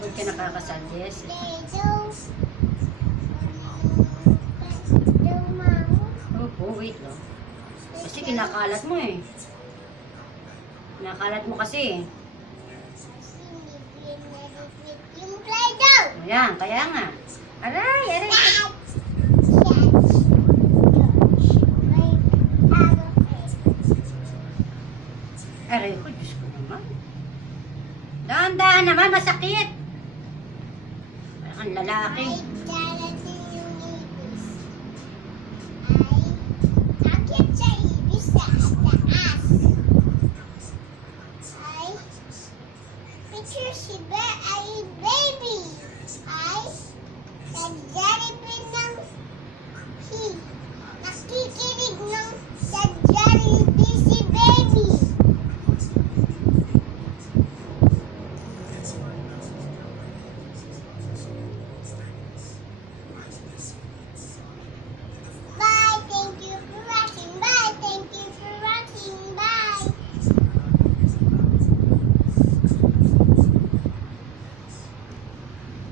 Huwag ka nakakasuggest. Opo, wait lang. Kasi kinakalat mo eh. Kinakalat mo kasi. Ayan, kaya nga. Aray, aray. Aray ko, Diyos ko naman. Dahan-dahan naman, masakit. Ang lalaki. Si ay baby ay nagjaripin ng nakikinig ng sa Jollibee